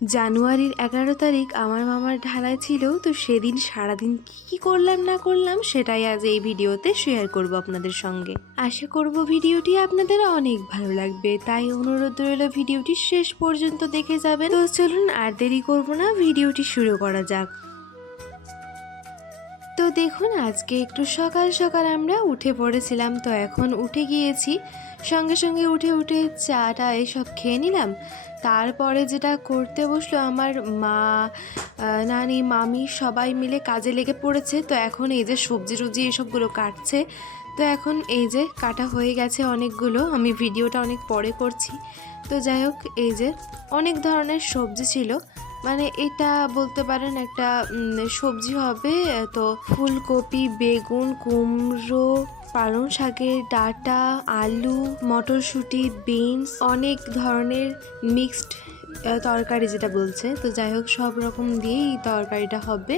জানুয়ারির এগারো তারিখ আমার মামার ঢালাই ছিল, তো সেদিন সারাদিন কী কী করলাম না করলাম সেটাই আজ এই ভিডিওতে শেয়ার করব আপনাদের সঙ্গে। আশা করব ভিডিওটি আপনাদের অনেক ভালো লাগবে। তাই অনুরোধ রইল ভিডিওটি শেষ পর্যন্ত দেখে যাবেন। তো চলুন আর দেরি করব না, ভিডিওটি শুরু করা যাক। তো দেখুন, আজকে একটু সকাল সকাল আমরা উঠে পড়েছিলাম, তো এখন উঠে গিয়েছি। সঙ্গে সঙ্গে উঠে উঠে চাটা এসব খেয়ে নিলাম। তারপরে যেটা করতে বসল আমার মা নানি, মামি সবাই মিলে কাজে লেগে পড়েছে। তো এখন এই যে সবজি টবজি এসবগুলো কাটছে। তো এখন এই যে কাটা হয়ে গেছে অনেকগুলো। আমি ভিডিওটা অনেক পরে করছি। তো যাই হোক, এই যে অনেক ধরনের সবজি ছিল। মানে এটা বলতে পারেন একটা সবজি হবে, তো ফুলকপি, বেগুন, কুমড়ো, পালং শাকের ডাটা, আলু, মটরশুঁটি, বিনস, অনেক ধরনের মিক্সড তরকারি যেটা বলছে। তো যাই হোক, সব রকম দিয়েই তরকারিটা হবে।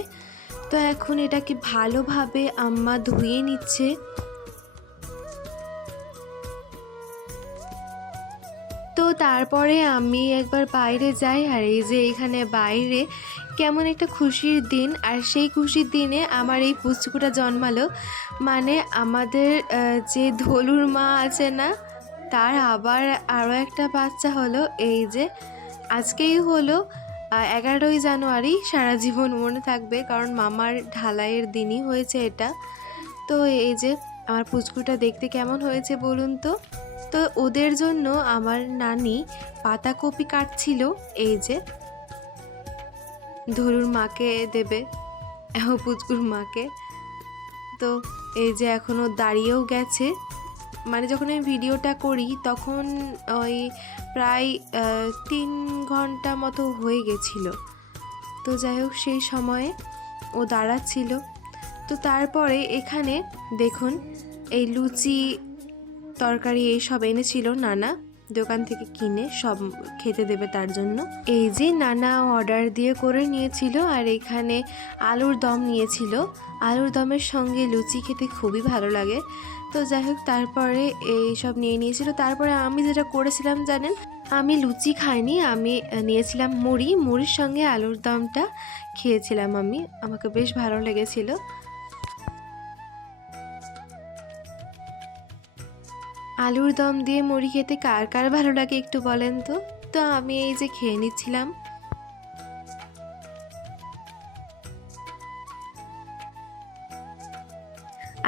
তো এখন এটাকে ভালোভাবে আম্মা ধুয়ে নিচ্ছে। তারপরে আমি একবার বাইরে যাই, আর এই যে এখানে বাইরে কেমন একটা খুশির দিন। আর সেই খুশির দিনে আমার এই পুচকুটা জন্মালো। মানে আমাদের যে ধলুর মা আছে না, তার আবার আরও একটা বাচ্চা হলো। এই যে আজকেই হলো এগারোই জানুয়ারি, সারা জীবন মনে থাকবে, কারণ মামার ঢালাইয়ের দিনই হয়েছে এটা। তো এই যে আমার পুচকুটা দেখতে কেমন হয়েছে বলুন তো? তো ওদের জন্য আমার নানি পাতাকপি কাটছিল, এই যে। ধরুর মাকে দেবে পুচকুর মাকে। তো এই যে এখনও দাঁড়িয়েও গেছে। মানে যখন আমি ভিডিওটা করি, তখন ওই প্রায় তিন ঘণ্টা মতো হয়ে গেছিল। তো যাই হোক, সেই সময়ে ও দাঁড়াচ্ছিল। তো তারপরে এখানে দেখুন, এই লুচি তরকারি এই সব এনেছিল নানা। দোকান থেকে কিনে সব খেতে দেবে তার জন্য। এই যে নানা অর্ডার দিয়ে করে নিয়েছিল আর এখানে আলুর দম নিয়েছিল। আলুর দমের সঙ্গে লুচি খেতে খুবই ভালো লাগে। তো যাই হোক, তারপরে এই সব নিয়ে নিয়েছিল। তারপরে আমি যেটা করেছিলাম জানেন, আমি লুচি খাইনি, আমি নিয়েছিলাম মুড়ি। মুড়ির সঙ্গে আলুর দমটা খেয়েছিলাম আমি। আমাকে বেশ ভালো লেগেছিল। আলুর দম দিয়ে মুড়ি খেতে কার কার ভালো লাগে একটু বলেন তো? তো আমি এই যে খেয়ে নিচ্ছিলাম।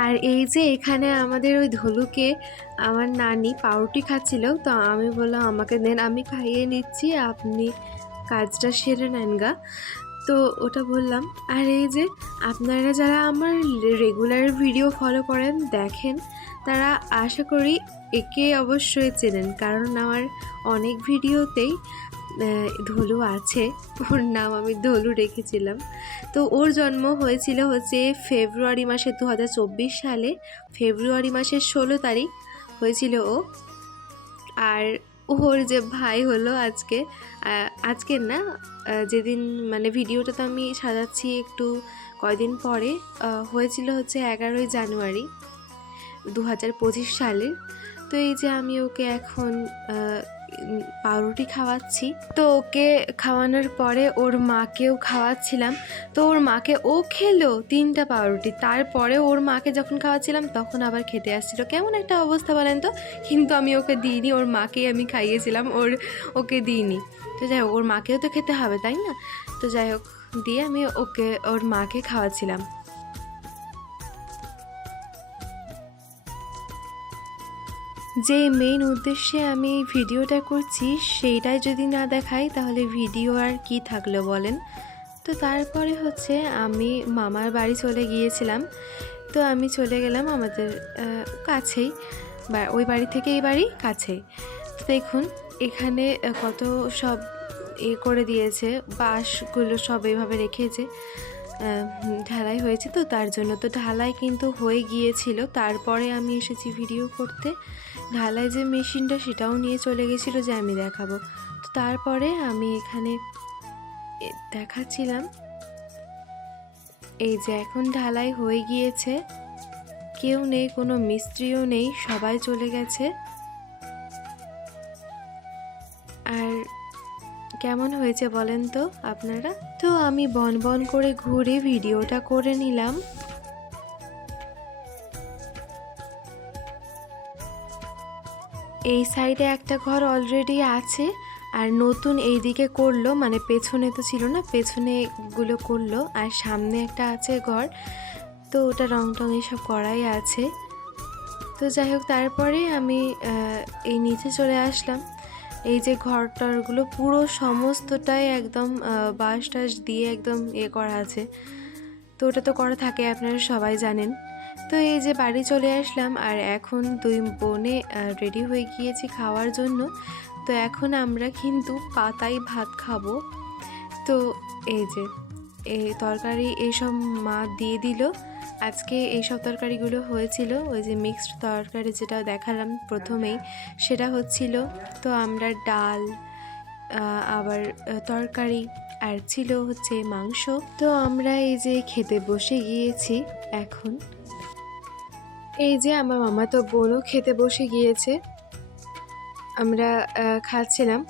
আর এই যে এখানে আমাদের ওই ধলুকে আমার নানি পাউরুটি খাচ্ছিল, তো আমি বললাম, আমাকে দেন, আমি খাইয়ে নিচ্ছি, আপনি কাজটা সেরে নেন গা। তো ওটা বললাম, আর এই যে আপনারা যারা আমার রেগুলার ভিডিও ফলো করেন, দেখেন তারা আশা করি একে অবশ্যই চেনেন, কারণ আমার অনেক ভিডিওতেই ধলু আছে। ওর নাম আমি ধলু রেখেছিলাম। তো ওর জন্ম হয়েছিল হচ্ছে ফেব্রুয়ারি মাসে দু হাজার চব্বিশ সালে। ফেব্রুয়ারি মাসের ষোলো তারিখ হয়েছিল ও। আর ওর যে ভাই হলো আজকে আজকের না যেদিন মানে ভিডিওটা তো আমি সাজাচ্ছি একটু কয়দিন পরে হয়েছিল হচ্ছে এগারোই জানুয়ারি। দু হাজার পঁচিশ সালের তো এই যে আমি ওকে এখন পাউরুটি খাওয়াচ্ছি। তো ওকে খাওয়ানোর পরে ওর মাকেও খাওয়াচ্ছিলাম। তো ওর মাকে ও খেলো তিনটা পাউরুটি। তারপরে ওর মাকে যখন খাওয়াচ্ছিলাম, তখন আবার খেতে আসছিল। কেমন একটা অবস্থা বলেন তো? কিন্তু আমি ওকে দিইনি, ওর মাকেই আমি খাইয়েছিলাম, ওর ওকে দিইনি। তো যাই হোক, ওর মাকেও তো খেতে হবে, তাই না? তো যাই হোক, দিয়ে আমি ওকে, ওর মাকে খাওয়াচ্ছিলাম। যে মেইন উদ্দেশ্যে আমি এই ভিডিওটা করছি, সেইটাই যদি না দেখাই তাহলে ভিডিও আর কি থাকল বলেন? তো তারপরে হচ্ছে আমি মামার বাড়ি চলে গিয়েছিলাম। তো আমি চলে গেলাম আমাদের কাছেই, বা ওই বাড়ি থেকে এই বাড়ি কাছেই। তো দেখুন, এখানে কত সব এ করে দিয়েছে, বাঁশগুলো সব এইভাবে রেখেছে। ঢালাই হয়েছে তো তার জন্য। তো ঢালাই কিন্তু হয়ে গিয়েছিল। তারপরে আমি এসেছি ভিডিও করতে। ঢালাই যে মেশিনটা সেটাও নিয়ে চলে গেছিল যে আমি দেখাবো। তো তারপরে আমি এখানে দেখাচ্ছিলাম। এই যে এখন ঢালাই হয়ে গিয়েছে। কেউ নেই, কোনো মিস্ত্রিও নেই, সবাই চলে গেছে। আর কেমন হয়েছে বলেন তো আপনারা? তো আমি বন বন করে ঘুরে ভিডিওটা করে নিলাম। এই সাইডে একটা ঘর অলরেডি আছে, আর নতুন এই দিকে করল মানে পেছনে তো ছিল না, পেছনে গুলো করল, আর সামনে একটা আছে ঘর, তো ওটা রং টং এসব করাই আছে। তো যাই হোক, তারপরে আমি এই নিচে চলে আসলাম। এই যে ঘর টরগুলো পুরো সমস্তটাই একদম বাঁশ টাস দিয়ে একদম ইয়ে করা আছে। তো ওটা তো করা থাকে, আপনারা সবাই জানেন। তো এই যে বাড়ি চলে আসলাম আর এখন দুই বোনে রেডি হয়ে গিয়েছি খাওয়ার জন্য। তো এখন আমরা কিন্তু পাতায় ভাত খাব। তো এই যে এই তরকারি এইসব মা দিয়ে দিল। আজকে এইসব তরকারিগুলো হয়েছিল, ওই যে মিক্সড তরকারি যেটা দেখালাম প্রথমেই, সেটা হচ্ছিল তো আমরা ডাল আবার তরকারি, আর ছিল হচ্ছে মাংস। তো আমরা এই যে খেতে বসে গিয়েছি এখন। এই যে আমার মামা তো বোনও খেতে বসে গিয়েছে। আমরা খাচ্ছিলাম।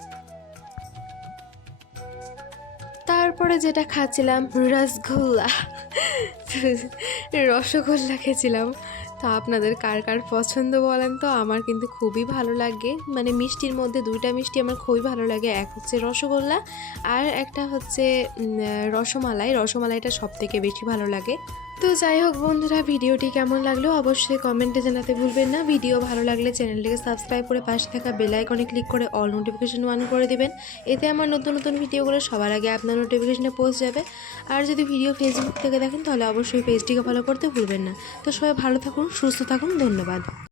তারপরে যেটা খাচ্ছিলাম, রসগোল্লা। রসগোল্লা খেয়েছিলাম। তো আপনাদের কার কার পছন্দ বলেন তো? আমার কিন্তু খুবই ভালো লাগে। মানে মিষ্টির মধ্যে দুইটা মিষ্টি আমার খুবই ভালো লাগে। এক হচ্ছে রসগোল্লা আর একটা হচ্ছে রসমালাই। রসমালাইটা সব থেকে বেশি ভালো লাগে। তো যাই হোক বন্ধুরা, ভিডিওটি কেমন লাগল অবশ্যই কমেন্টে জানাতে ভুলবেন না। ভিডিও ভালো লাগলে চ্যানেলটিকে সাবস্ক্রাইব করে পাশে থাকা বেল আইকনে ক্লিক করে অল নোটিফিকেশন অন করে দেবেন। এতে আমার নতুন নতুন ভিডিওগুলো সবার আগে আপনার নোটিফিকেশনে পৌঁছে যাবে। আর যদি ভিডিও ফেসবুক থেকে দেখেন, তাহলে অবশ্যই পেজটিকে ফলো করতে ভুলবেন না। তো সবাই ভালো থাকুন, সুস্থ থাকুন, ধন্যবাদ।